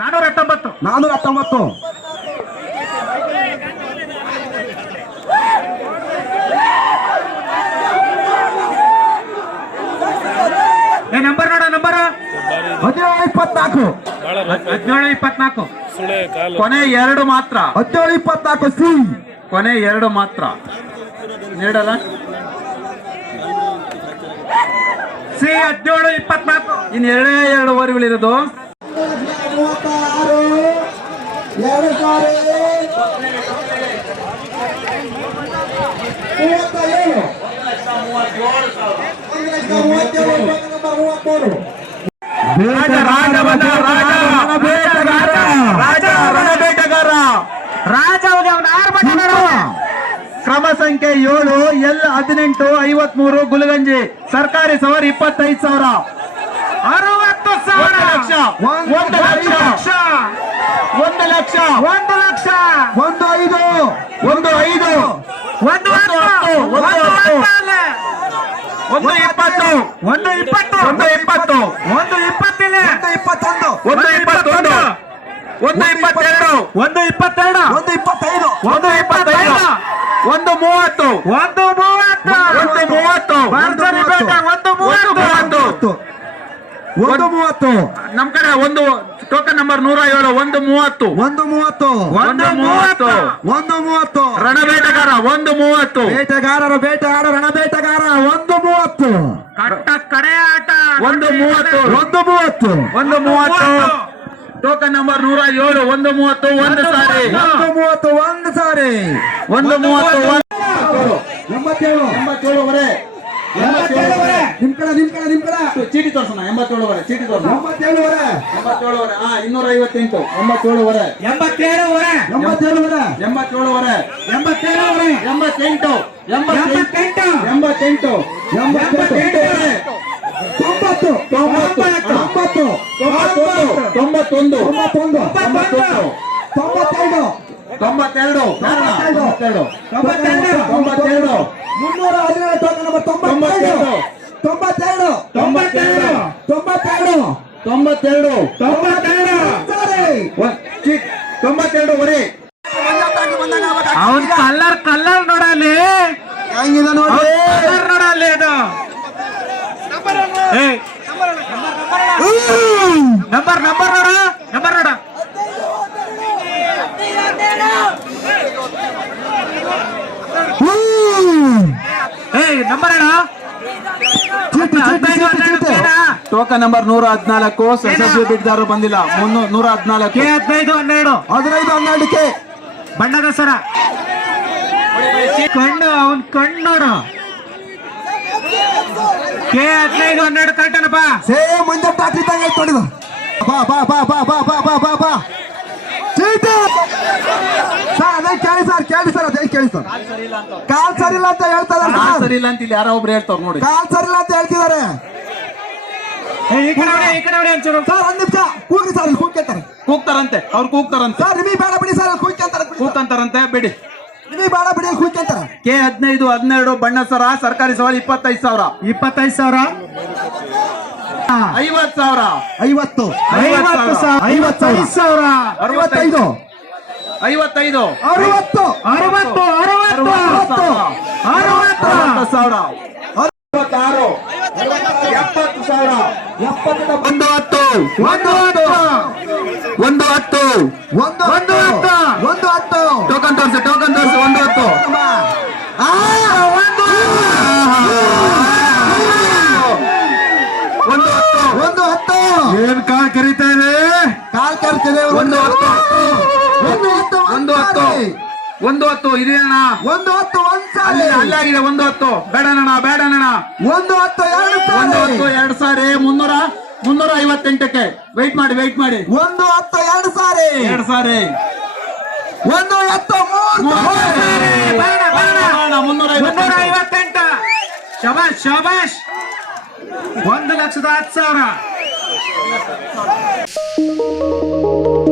ನಾನೂರ ಹತ್ತೊಂಬತ್ತು ನಾನೂರ ಹತ್ತೊಂಬತ್ತು ನಂಬರ್ ನೋಡ ನಂಬರ್ ಹದಿನೇಳು ಇಪ್ಪತ್ನಾಲ್ಕು. ಹದಿನೇಳು ಇಪ್ಪತ್ನಾಲ್ಕು. ಕೊನೆ ಎರಡು ಮಾತ್ರ. ಹದಿನೇಳು ಇಪ್ಪತ್ನಾಲ್ಕು ಸಿ. ಕೊನೆ ಎರಡು ಮಾತ್ರ. ನೀಡಲ್ಲ? ಸಿ ಹದಿನೇಳು ಇಪ್ಪತ್ನಾಲ್ಕು. ಇನ್ನು ಎರಡೇ ಎರಡು ಓವರ್ಗಳಿರೋದು. ಆರು ಎರಡು ಕ್ರಮ ಸಂಖ್ಯೆ ಏಳು ಎಲ್ ಹದಿನೆಂಟು ಐವತ್ಮೂರು ಗುಲಗಂಜಿ. ಸರ್ಕಾರಿ ಸವರ್ ಇಪ್ಪತ್ತೈದು ಸಾವಿರ. ಆರು ಸಾವಿರ ಲಕ್ಷ ಒಂದು ಲಕ್ಷ ಒಂದು ಲಕ್ಷ. ಒಂದು ಲಕ್ಷ. ಒಂದು ಐದು ಒಂದು ಐದು. ಒಂದು ಹತ್ತು ಒಂದು ಹತ್ತು ಒಂದು ಇಪ್ಪತ್ತು. ಒಂದು ಇಪ್ಪತ್ತು. ಒಂದು ಇಪ್ಪತ್ತು. ಒಂದು ಇಪ್ಪತ್ತಿಲ್ಲ ಒಂದು ಇಪ್ಪತ್ತೊಂದು. ಒಂದು ಇಪ್ಪತ್ತೊಂದು. ಒಂದು ಇಪ್ಪತ್ತೆರಡು. ಒಂದು ಇಪ್ಪತ್ತೆರಡು. ಒಂದು ಇಪ್ಪತ್ತೈದು. ಒಂದು ಇಪ್ಪತ್ತೈದು. ಒಂದು ಮೂವತ್ತು ಒಂದು ಮೂವತ್ತು. ಒಂದು ಒಂದು ಮೂವತ್ತು. ಒಂದು ಮೂವತ್ತು. ನಮ್ ಕಡೆ ಒಂದು ಟೋಕನ್ ನಂಬರ್ ನೂರ ಏಳು ಒಂದು ಮೂವತ್ತು. ಒಂದು ಮೂವತ್ತು. ಒಂದು ಮೂವತ್ತು. ಒಂದು ಮೂವತ್ತು. ರಣಬೇಟಗಾರ ಒಂದು ಮೂವತ್ತು. ಬೇಟೆಗಾರರ ಬೇಟೆಗಾರ ರಣ ಬೇಟೆಗಾರ ಒಂದು ಮೂವತ್ತು. ಕಟ್ಟ ಕಡೆ ಆಟ ಒಂದು ಮೂವತ್ತು. ಒಂದು ಮೂವತ್ತು. ಒಂದು ಮೂವತ್ತು. ಟೋಕನ್ ನಂಬರ್ ನೂರ ಏಳು ಒಂದು ಮೂವತ್ತು ಒಂದು ಸಾರಿ. ಒಂದು ಮೂವತ್ತು ಒಂದು ಸಾರಿ. ಒಂದು ಮೂವತ್ತು ಒಂದು- ಎಂಬತ್ತೇಳು ಎಂಬತ್ತೇಳುವರೆ ನಿಮ್ ಕಡೆ ನಿಮ್ ಕಡೆ ನಿಮ್ ಕಡೆ. ಚೀಟಿ ತೋರ್ಸೋಣ ಎಂಬತ್ತೇಳುವರೆ ಚೀಟಿ ತೋರ್ಸೋಣ. ಎಂಬತ್ತೇಳುವರೆ. ಎಂಬತ್ತೇಳುವರೆ ಹಾ ಇನ್ನೂರ ಐವತ್ತೆಂಟು ಎಂಬತ್ತೇಳುವರೆ. ಎಂಬತ್ತೇಳುವರೆ. ಎಂಬತ್ತೇಳುವರೆ. ಎಂಬತ್ತೇಳುವರೆ. ಎಂಬತ್ತೇಳುವರೆ. ಎಂಬತ್ತೆಂಟು ಎಂಬತ್ತೆಂಟು ಎಂಬತ್ತೆಂಟು. ಎಂಬತ್ತೆಂಟುವರೆ ತೊಂಬತ್ತು. ತೊಂಬತ್ತು. ತೊಂಬತ್ತು. ತೊಂಬತ್ತೊಂದು. ತೊಂಬತ್ತೊಂದು. ತೊಂಬತ್ತೊಂದು. ತೊಂಬತ್ತೈದು. ತೊಂಬತ್ತೆರಡು. ತೊಂಬತ್ತೆರಡು. ತೊಂಬತ್ತೆರಡು ತೊಂಬತ್ತೆರಡು. ಮುನ್ನೂರ ಹದಿನೇಳು ನಂಬರ್ ತೊಂಬತ್ತೆರಡು. ತೊಂಬತ್ತೆರಡು. ತೊಂಬತ್ತೆರಡು. ತೊಂಬತ್ತೆರಡು. ತೊಂಬತ್ತೆರಡು. ಸರಿ. ಒಂದ್ ಚೀಟ್ ತೊಂಬತ್ತೆರಡುವರೆ ಅವನ್ ಕಲ್ಲರ್ ಕಲ್ಲರ್ ನೋಡಲಿ ಹೆಂಗಿದೆ ನೋಡಿ ನೋಡಲಿ ಅದು ಏ ನಂಬರ್ ನಂಬರ್ ನೋಡ. ನಂಬರ್ ಚೀಟಿ ಟೋಕನ್ ನಂಬರ್ ನೂರ ಹದಿನಾಲ್ಕು ಸಸಿ ಬಿಡ್ದಾರು ಬಂದಿಲ್ಲ. ಮುನ್ನೂರ ನೂರ ಹದಿನಾಲ್ಕು. ಹದಿನೈದು ಹನ್ನೆರಡು. ಹದಿನೈದು ಹನ್ನೆರಡಕ್ಕೆ ಬಣ್ಣದ ಸರ. ಕಣ್ಣು ಅವನ್ ಕಣ್ಣು ಕೆ ಹದಿನೈದು ಹನ್ನೆರಡು ಕರೆಕ್ಟನಪ್ಪ ಸೇ ಮುಂದೆ ಐತೆ ಬಾ ಬಾ ಬಾ ಬಾ ಬಾ ಬಾ ಬಾ ಬಾ ಬಾ. ಚೀಟಿ ಸರ್ ಅದೇ ಕೇಳಿ ಸರ್ ಕೇಳಿ ಸರ್ ಅದೇ ಕೇಳಿ ಸರ್. ಕಾಲ್ ಸರಿ ಇಲ್ಲ ಅಂತ ಹೇಳ್ತಾ ಇದಾರೆ ಸರ್. ಸರಿ ಇಲ್ಲ ಅಂತ ಇಲ್ಲಿ ಯಾರೋ ಒಬ್ರು ಹೇಳ್ತಾರೆ ನೋಡಿ. ಕಾಲ್ ಸರಿ ಇಲ್ಲ ಅಂತ ಹೇಳ್ತಿದ್ದಾರೆ. ಈ ಕಡೆ ನೋಡಿ ಈ ಕಡೆ ನೋಡಿ ಒಂಚೂರು. ಸರ್ ಒಂದ್ ನಿಮಿಷ. ಕೂಗಿ ಸರ್ ಇಲ್ಲಿ ಕೂಗ್ ಕೇಳ್ತಾರೆ ಕೂಗ್ತಾರಂತೆ ಅವ್ರು ಕೂಗ್ತಾರಂತೆ. ಸರ್ ಬೇಡ ಬಿಡಿ ಸರ್ ಕೂಗ್ ಕೇಳ್ತಾರೆ ಕೂಗ್ತಂತಾರಂತೆ ಬಿಡಿ. ನಿಮಿ ಬೇಡ ಬಿಡಿ ಕೂಗ್ ಕೇಳ್ತಾರೆ ಕೆ ಹದಿನೈದು ಹದಿನೆರಡು ಬಣ್ಣ ಸರ ಸರ್ಕಾರಿ ಸವಾಲು ಇಪ್ಪತ್ತೈದು ಸಾವಿರ. ಇಪ್ಪತ್ತೈದು ಸಾವಿರ? ಐವತ್ ಸಾವಿರ. ಐವತ್ತು. ಐವತ್ತು ಸಾವಿರ. ಐವತ್ತೈದು. ಸಾವಿರ ಅರವತ್ತೈದು ಐವತ್ತೈದು. ಅರವತ್ತು. ಅರವತ್ತು. ಅರವತ್ತು. ಅರವತ್ತು ಅರವತ್ತು ಸಾವಿರ. ಅರವತ್ತಾರು. ಎಪ್ಪತ್ತು ಸಾವಿರ. ಎಪ್ಪತ್ತು. ಒಂದು ಹತ್ತು ಒಂದು ಹತ್ತು ಒಂದು ಹತ್ತು ಒಂದು ಒಂದು ಹತ್ತು. ಒಂದು ಹತ್ತು ಟೋಕನ್ ತೋರಿಸಿ ಟೋಕನ್ ತೋರಿಸಿ ಒಂದು ಹತ್ತು ಆ, ಒಂದು ಒಂದು ಹತ್ತು ಒಂದು ಹತ್ತು ಏನ್ ಕಾಲ್ ಕರಿತಾ ಇದೆ ಕಾಲ್ ಕರ್ತಿದೆ ಒಂದು ಹತ್ತು. ಒಂದು ಹತ್ತು ಒಂದು ಹತ್ತು. ಒಂದು ಹತ್ತು ಇದೇನ ಒಂದು ಹತ್ತು ಒಂದ್ ಅಲ್ಲಿ ಸಾರಿ. ಅಲ್ಲಾಗಿದೆ ಒಂದು ಹತ್ತು. ಬೇಡಣ್ಣ ಬೇಡಣ್ಣ. ಒಂದು ಹತ್ತು ಎರಡು ಒಂದು ಹತ್ತು ಎರಡು ಸಾರಿ. ಮುನ್ನೂರ ಮುನ್ನೂರ ಐವತ್ತೆಂಟಕ್ಕೆ. ವೆಯ್ಟ್ ಮಾಡಿ ವೆಯ್ಟ್ ಮಾಡಿ. ಒಂದು ಹತ್ತು ಎರಡು ಸಾರಿ. ಎರಡು ಸಾರಿ. ಒಂದು ಹತ್ತು ಮುನ್ನೂರ ಐವತ್ತೆಂಟ. ಶಬಾಶ್ ಶಬಾಶ್ ಒಂದು ಲಕ್ಷದ ಹತ್ತು ಮುನ್ನೂರ ありましたね。